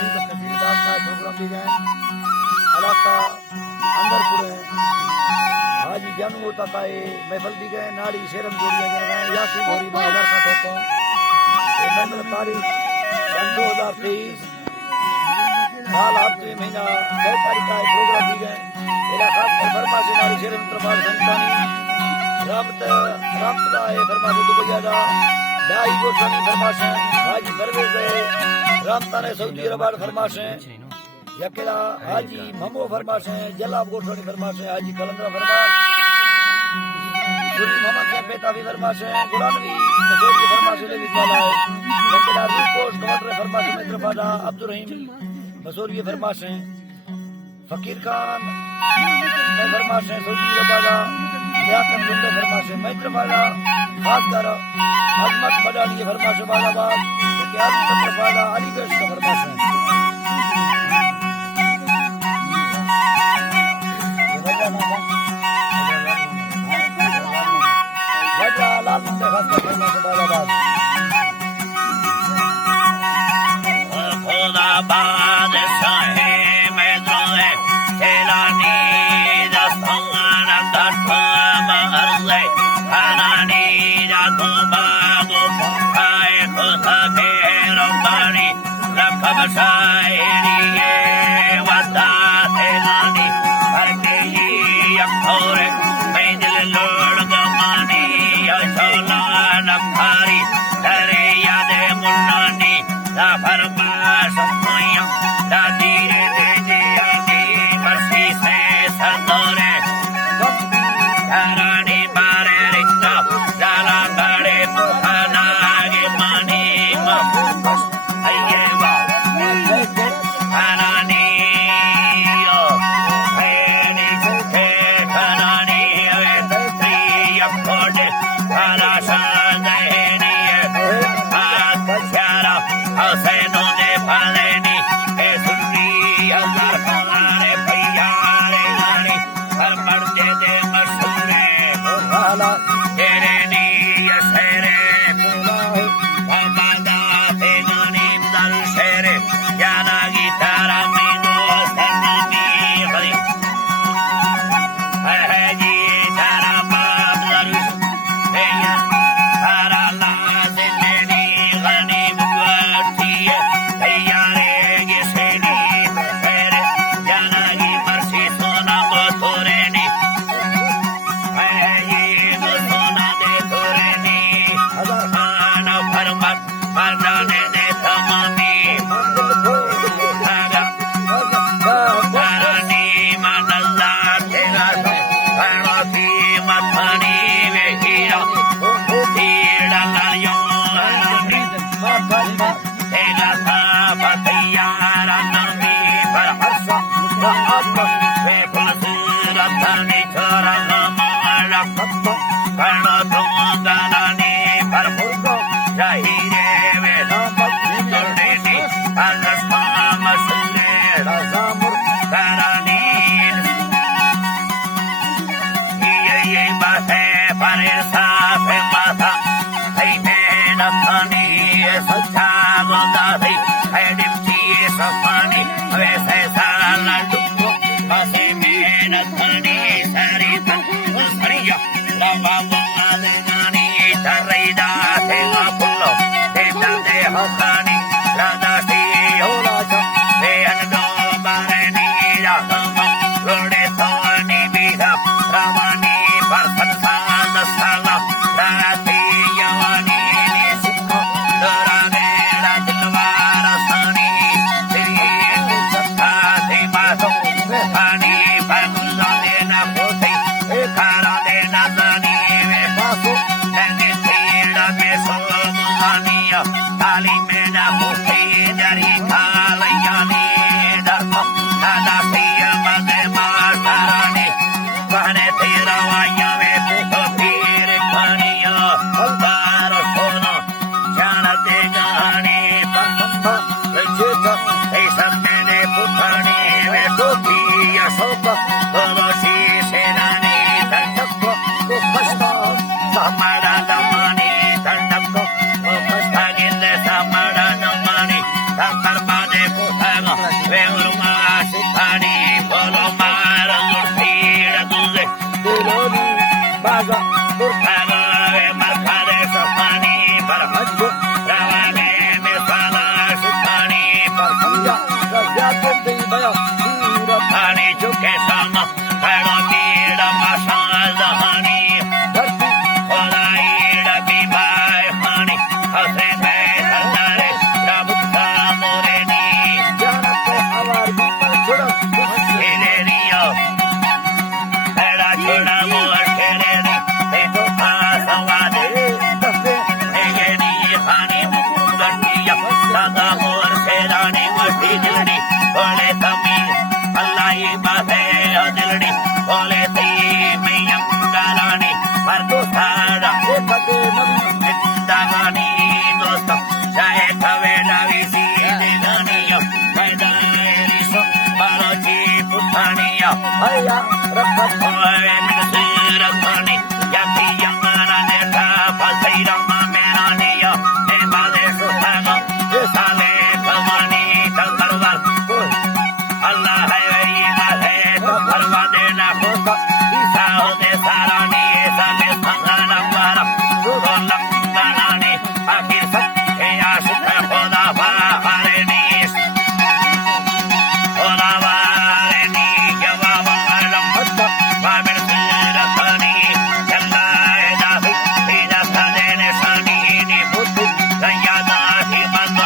तहसीलदार साहब प्रोग्राम भी गए इलाका अंदर पूरे हाजी जानू होता था ये महफल भी गए नाड़ी शेरम जोड़िया गए यासी भोरी 2000 का ठोको ये महफल तारीख 2023 साल आपके महीना 6 तारीख का प्रोग्राम भी गए मेरा खास कर फरमा से नाड़ी शेरम प्रभाव संतानी रामत रामतदा है फरमा से दुबैया दा दाई गोसानी फरमाशे हाजी परवेज है रामता ने सऊदी अरब फरमाशे यकेला हाजी ममो फरमाशे जलाब गोसानी फरमाशे हाजी कलंदरा फरमाश सुनी मोहम्मद से बेटा भी फरमाशे गुलामी मसूरी फरमाशे ले वाला है यकेला रूपोश कमर फरमाशे मित्रफादा अब्दुल रहीम मसूरी फरमाशे फकीर खान ने फरमाशे सऊदी अरब या कंदे फरमाशे मित्रफादा खासकर अजमत बडाली फरमाशे बालाबाद क्या मित्रफादा अलीगढ़ का फरमाशे लाल मुंडे खासकर फरमाशे बालाबाद खुदाबाद सहे में जोए तेलानी दस्तंगन दर्पा मरले हनानी जातो बागो खाए खुदा फेरो पानी रखब शायरी वदा तेलानी हर के ही अखोरे मैं दिल लोड़ गमानी अशोला नखारी तेरे यादे मुन्नानी दा फरमाश मोया दा धीरे दे आगे मर्सी से सदोरे धरानी बारे रिक्ता जाला गड़े पुखनागे मानी मफुस अये बा हनानी ओ हैनी सुखे खनानी अवे तरी अखोडे हरा शादहनी हाथ प्यारा हुसैनों ने फलेनी ए सुन्नी अल्लाह खाने भैयारे नानी हर मर्दे दे मशहूरे वाला तेरे नी शेरे बाबादा ते नानी दर शेरे जाना गिटारा में दो सन्नी हरी है जी तारा बाब दर तारा ला जिंदगी गनी मुगती है यारे ये सेनी फेरे जाना की मर्सी सोना को तोरेनी है ये वो सोना दे तोरेनी खाना फरमत मर्दाने दे तमामी तारानी मनल्ला तेरा फरमती मतनी वे हीरा हीरा लायों तेरा था फतियारा नमी पर हर्षा वे फुलसूरतनी छोरा नमारा खत्तो कर्ण तुंगनानी पर मुर्गो जाहिरे वे नमक तोड़ेनी अनस्मा मसूरे रजामुर करानी ये बाते पर साफ माथा है नथनी सच्चा गोदाही है डिम्ची सफानी वैसे साला डुक्को बसे में नथनी सारी तन सरिया लवा गानी तरैदा थे पुल्लो देता दे हसानी राधा सी होला जो वे अनगो बारनी राम लोड़े सोनी बिहा रावणी पर संसार साला राती यवानी सिखो दरा बेड़ा दिलवार सनी तेरी सत्ता थे बासो पानी पगुल्ला देना पोते खारा देना जानी वे बासो नैने तेरा में सो मुलानिया ताली में ना पोते जरी खालयानी धर्म दादा सिया मगे मास्टरानी कहने तेरा वाया में पुतो पीर पानिया अल्लाह सोना जान दे गाने पर ऐसा मैंने पुतानी में तो किया सोता बोलो सी सेनानी तंडक को फस्ता हमारा दमानी तंडक को फस्ता गिले हमारा दमानी हया रखत ओए मिनसर खनी याती यमना नेता फसैरा मेरानिया ने बाले सुहाग साले कमानी तलवार अल्लाह है ये है तो भरवा देना होगा ईसा दे सारानी ऐसा में संगना वाला रोलो लंगनानी आखिर सब है आशिक खुदा बाहर नीस खुदा बाहर नी जवाब अलम बाबिल रखनी चलाए दाहु बिना सने सनी नी बुद्ध गयादा ही बंद